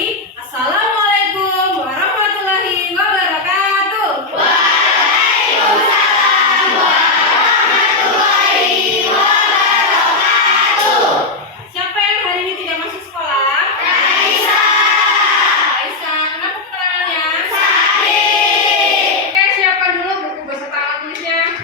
Bismillahirrahmanirrahim. Assalamualaikum warahmatullahi wabarakatuh. Waalaikumsalam warahmatullahi wabarakatuh. Siapa yang hari ini tidak masuk sekolah? Raisa. Raisa, kenapa keterangannya? Sakit. Oke, siapkan dulu buku beserta alat tulisnya.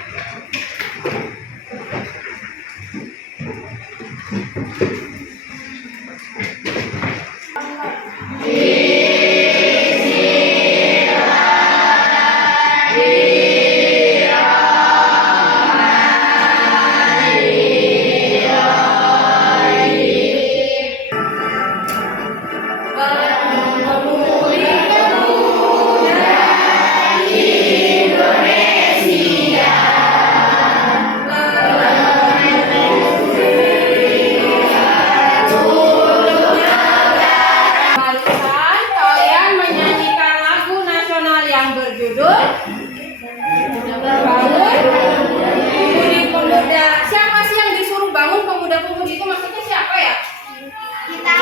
Berjudul Bangun Pemudi Pemuda. Siapa sih yang disuruh bangun pemuda-pemudi itu? Maksudnya siapa ya? Kita.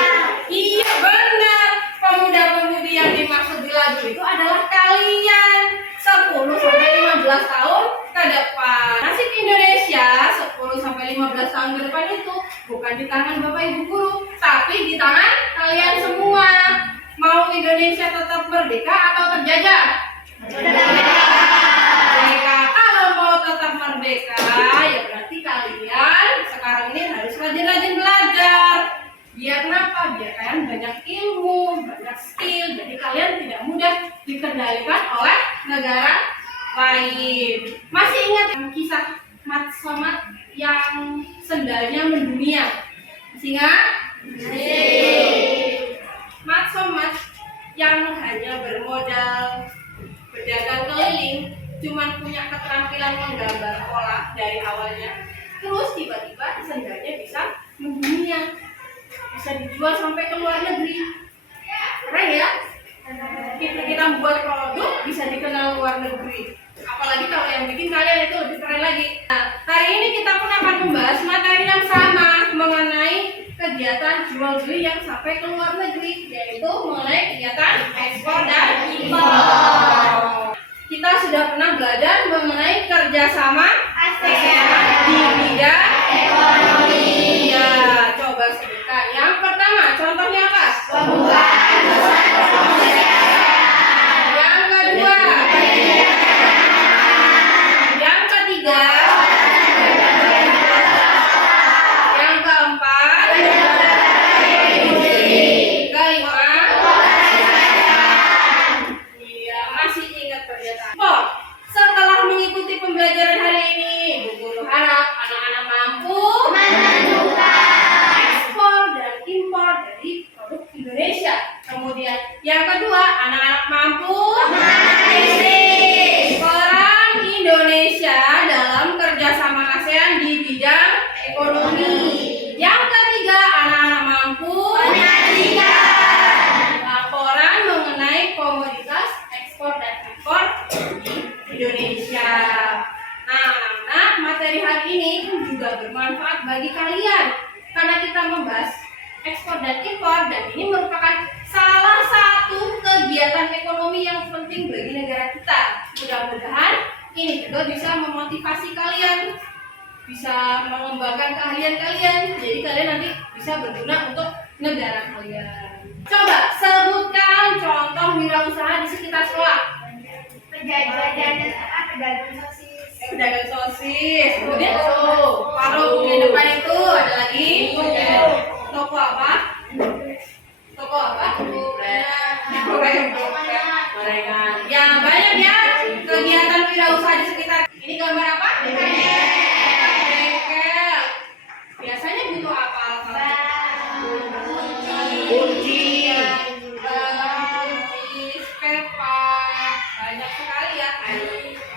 Iya benar. Pemuda-pemudi yang dimaksud di lagu itu adalah kalian 10 sampai 15 tahun ke depan. Nasib Indonesia 10 sampai 15 tahun ke depan itu bukan di tangan Bapak Ibu guru, tapi di tangan kalian semua. Mau Indonesia tetap merdeka atau terjajah? Merdeka. Kalau mau tetap merdeka, ya berarti kalian sekarang ini harus rajin-rajin belajar. Biar kenapa? Biar kalian banyak ilmu, banyak skill, jadi kalian tidak mudah dikendalikan oleh negara lain. Masih ingat yang kisah Mat Somat yang sendalnya mendunia? Masih ingat? Mat Somat yang hanya bermodal berdagang keliling, cuman punya keterampilan menggambar pola dari awalnya, terus tiba-tiba sendalnya bisa mendunia, bisa dijual sampai ke luar negeri. Keren ya? Kita membuat produk bisa dikenal luar negeri, apalagi kalau yang bikin kalian itu lebih keren lagi. Nah, hari ini kita pun akan membahas materi yang sama mengenai kegiatan jual beli yang sampai ke luar negeri, yaitu mengenai kegiatan ekspor dan impor. Kita sudah pernah belajar mengenai kerjasama ASEAN di bidang ekonomi. Ya, coba sebutkan. Yang pertama, contohnya apa? Pembukaan pusat Yang kedua, yang ketiga, yang keempat, kelima. Iya, masih ingat pernyataan. Oh, setelah mengikuti pembelajaran hari ini, Bu Guru harap anak-anak mampu menentukan ekspor dan impor dari produk Indonesia. Kemudian yang kedua, anak-anak mampu menganalisis peran Indonesia dalam kerjasama ASEAN di bidang ekonomi. Yang ketiga, anak-anak mampu menyajikan laporan mengenai komoditas ekspor dan impor di Indonesia. Nah, anak-anak, materi hari ini juga bermanfaat bagi kalian karena kita membahas ekspor dan impor, dan ini merupakan salah satu kegiatan ekonomi yang penting bagi negara kita. Mudah-mudahan ini juga bisa memotivasi kalian, bisa mengembangkan keahlian kalian, jadi kalian nanti bisa berguna untuk negara kalian. Coba sebutkan contoh wirausaha di sekitar sekolah. pedagang sosis. Pedagang sosis. Kemudian warung di depan itu ada lagi. Toko apa? Toko apa? Gorengan. Ya, banyak ya kegiatan wirausaha di sekitar. Ini gambar apa? Bengkel. Biasanya butuh apa? Kunci, spare part, banyak sekali ya.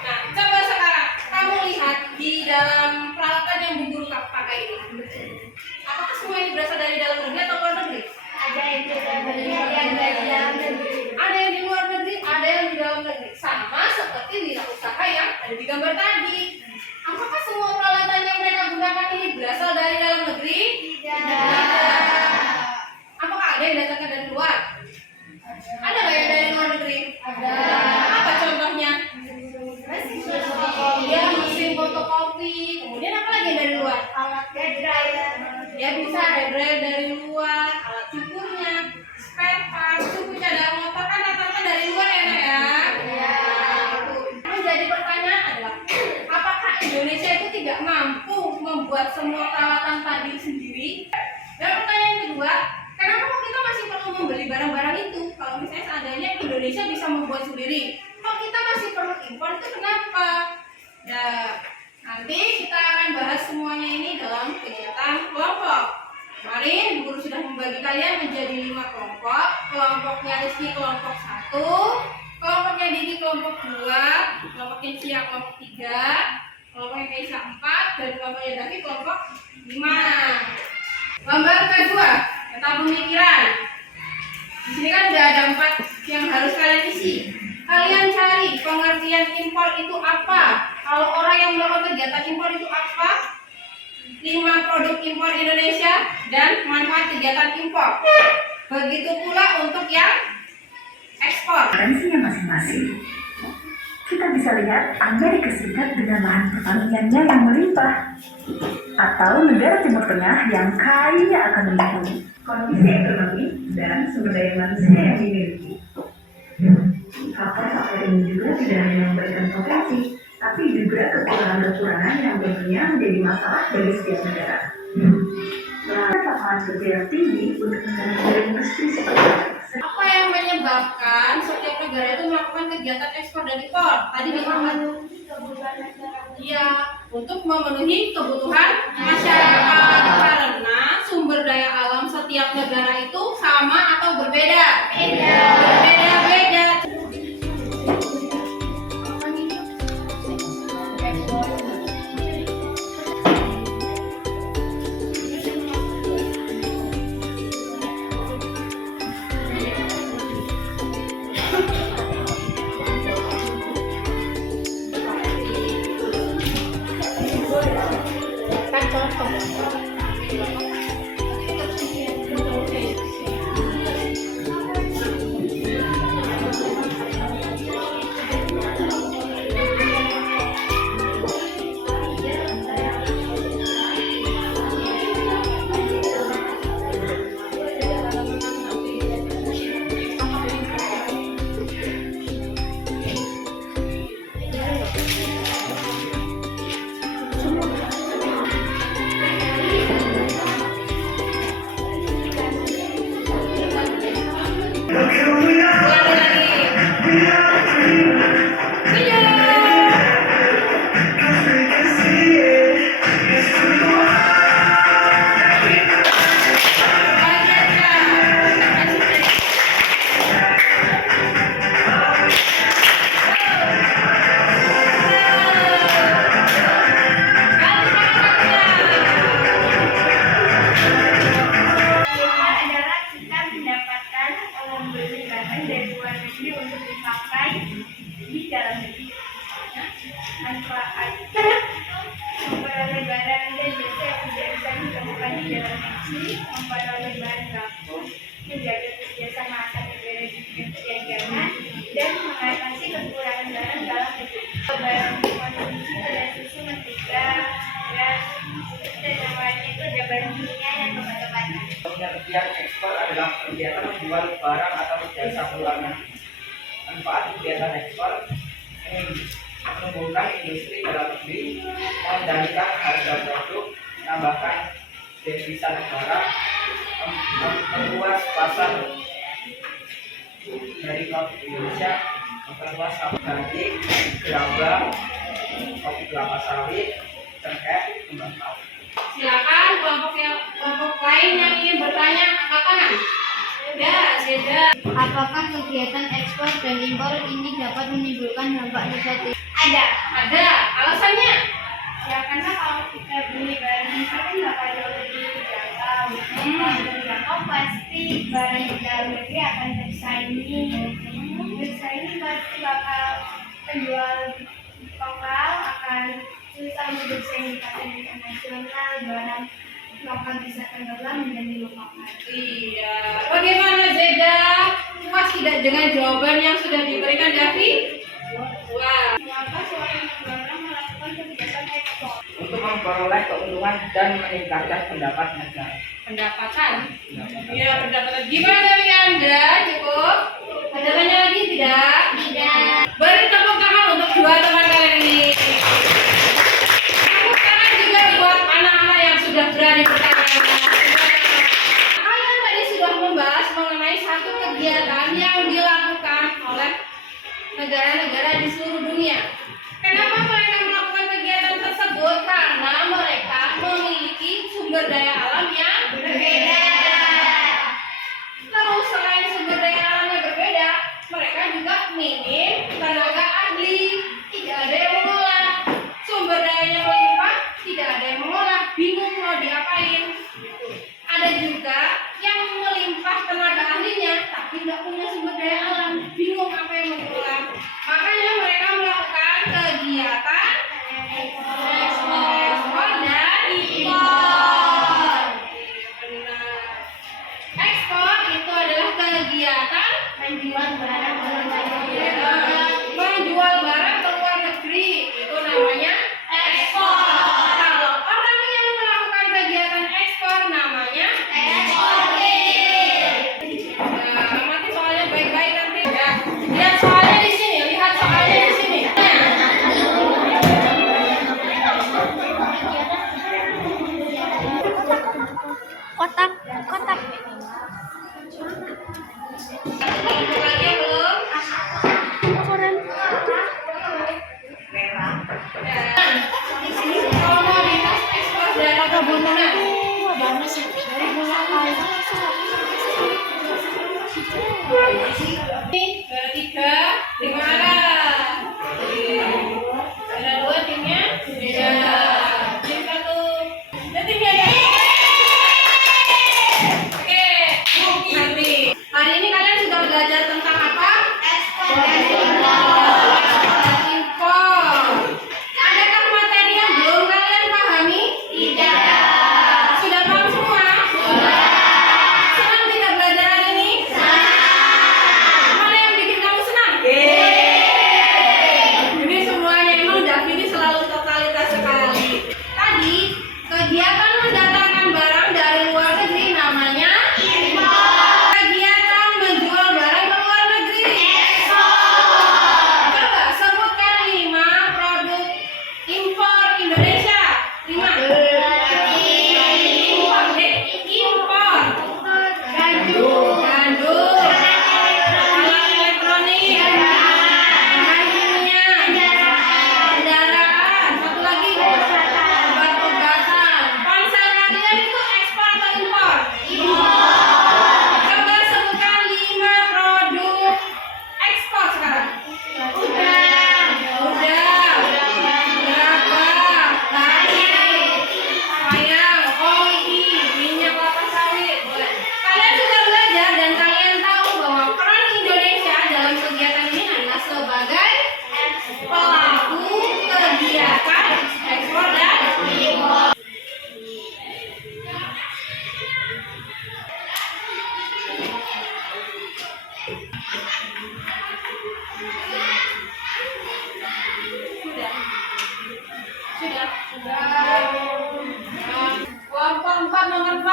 Nah, coba sekarang kamu lihat di dalam peralatan yang Bu Guru pakai ini. Apakah semua ini berasal dari dalam negeri atau luar negeri? Ada yang di dalam negeri, ada yang dari dalam negeri. Ada yang di luar negeri, ada yang di dalam negeri. Sama seperti wirausaha yang ada di gambar tadi. Apakah semua peralatan yang mereka gunakan ini berasal dari dalam negeri? Tidak. Apakah ada yang datangkan dari luar? Indonesia bisa membuat sendiri. Kalau kita masih perlu impor itu kenapa? Ya, nanti kita akan bahas semuanya ini dalam kegiatan kelompok. Kemarin guru sudah membagi kalian menjadi 5 kelompok. Kelompoknya Rizky kelompok 1, kelompoknya Didi kelompok 2, kelompoknya Cia kelompok 3, kelompoknya Kaisa 4, dan kelompoknya Davi kelompok 5. Gambar kedua, peta pemikiran. Di sini kan udah ada 4 yang harus kalian isi. Kalian cari pengertian impor itu apa? Kalau orang yang melakukan kegiatan impor itu apa? 5 produk impor Indonesia dan manfaat kegiatan impor. Begitu pula untuk yang ekspor. Referensinya masing-masing. Kita bisa lihat Amerika Serikat dengan lahan pertaniannya yang melimpah, atau negara Timur Tengah yang kaya akan lingkungan, kondisi ekonomi dan sumber daya manusia yang dimiliki. Faktor-faktor ini juga tidak hanya memberikan potensi, tapi juga kekurangan-kekurangan yang tentunya menjadi masalah bagi setiap negara. Ada lapangan kerja yang tinggi untuk negara-negara industri seperti Apa yang menyebabkan setiap negara itu melakukan kegiatan ekspor dan impor? Tadi dimakan. Iya, untuk memenuhi kebutuhan masyarakat karena sumber daya alam setiap negara itu sama atau berbeda? Berbeda-beda. Memperoleh barang dan jasa yang tidak bisa ditemukan di dalam negeri, memperoleh bahan baku, menjaga kerjasama antar negara di bidang perdagangan, dan mengatasi kekurangan barang dalam negeri. Barang konsumsi pada susu, mentega, beras, dan yang lainnya itu ada bahan kimia yang obat-obatan. Pengertian ekspor adalah kegiatan menjual barang atau jasa keuangan. Manfaat kegiatan ekspor menumbuhkan industri dalam negeri, mengendalikan harga produk, menambahkan devisa negara, memperluas pasar dari kopi Indonesia, memperluas daging, gerabah, kopi kelapa sawit, cengkeh, kembang tahu. Silakan kelompok lain yang ingin bertanya angkat tangan. Seda. Apakah kegiatan ekspor dan impor ini dapat menimbulkan dampak negatif? Ada. Alasannya? Ya karena kalau kita beli barang impor kan bakal jauh lebih terjangkau. Terjangkau pasti barang di dalam negeri akan tersaingi. Bersaing pasti bakal penjual lokal akan susah untuk bersaing di pasar internasional. Barang lokal bisa tenggelam menjadi lupakan. Iya. Bagaimana Zeda? Puas tidak dengan jawaban yang sudah diberikan Davi? Wah. Mengapa seorang negara melakukan kegiatan ekspor? Untuk memperoleh keuntungan dan meningkatkan pendapatan negara. Pendapatan? Iya, pendapatan. Gimana dari Anda? Cukup? Ada tanya lagi tidak? Tidak. Beri tepuk tangan untuk dua teman kalian ini. Tepuk tangan juga buat anak-anak yang sudah berani bertanya. Kalian tadi sudah membahas mengenai satu kegiatan yang dilakukan oleh negara-negara di seluruh dunia. Kenapa mereka melakukan kegiatan tersebut? Karena mereka memiliki sumber daya alam yang berbeda. Terus selain sumber daya alamnya berbeda, mereka juga minim tenaga ahli, tidak ada yang mengolah. Sumber dayanya melimpah, tidak ada yang mengolah, bingung mau diapain. Ada juga yang melimpah tenaga ahlinya, tapi nggak punya sumber daya alam, bingung apa yang mau diolah. Makanya mereka melakukan kegiatan ekspor dan impor. Benar. Ekspor itu adalah kegiatan menjual barang ke luar negeri. menjual barang ke luar negeri, itu namanya ekspor. Kalau orang yang melakukan kegiatan ekspor namanya nah, amati soalnya baik-baik nanti ya. Lihat soalnya di sini, lihat soalnya di sini. Kotak. Kelompok lagi yang belum. Dan komoditas ekspor dan perkebunan. Ini ada 3, tim mana? Ada 2 timnya? Beda. Tim 1. Dan timnya ada. Oke, nanti. Hari ini kalian sudah belajar tentang apa? Ekspor dan impor. Adakah materi yang belum kalian pahami? Tidak. Sudah paham semua? Sudah. Senang tidak belajar hari ini? Mana yang bikin kamu senang? Ini semuanya emang Davini selalu totalitas sekali. Tadi kegiatan mendatangkan barang dari luar negeri namanya impor. Kegiatan menjual barang ke luar negeri ekspor. Coba sebutkan 5 produk impor Indonesia. 5. Impor. Gandum. Alat elektronik. Bahan kimia. Kendaraan. Satu lagi. Obat-obatan. Ponsel kalian itu ekspor atau impor? Coba sebutkan 5 produk ekspor sekarang. Gerabah, langit, wayang, oli, minyak kelapa sawit. Boleh. Kalian sudah belajar dan kalian tahu bahwa peran Indonesia dalam kegiatan ini adalah sebagai pelaku kegiatan ekspor dan impor. Sudah. Kelompok 4 nomor 4.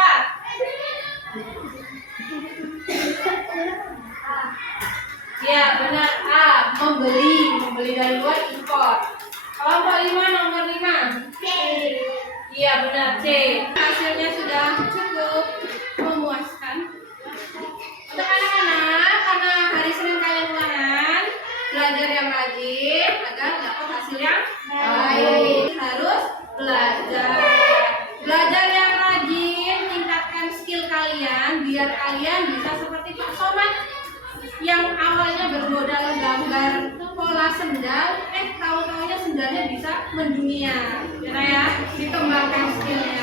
Ya, benar. A. Membeli dari luar impor. Kelompok 5 nomor 5. Iya, benar. C. Hasilnya sudah cukup memuaskan. Untuk anak-anak, karena hari Senin kalian ulangan, belajar yang rajin agar dapat hasil yang baik. Harus belajar yang rajin, tingkatkan skill kalian biar kalian bisa seperti Pak Somad yang awalnya bermodal gambar pola sendal, tahu-taunya sendalnya bisa mendunia. Ya, dikembangkan skillnya.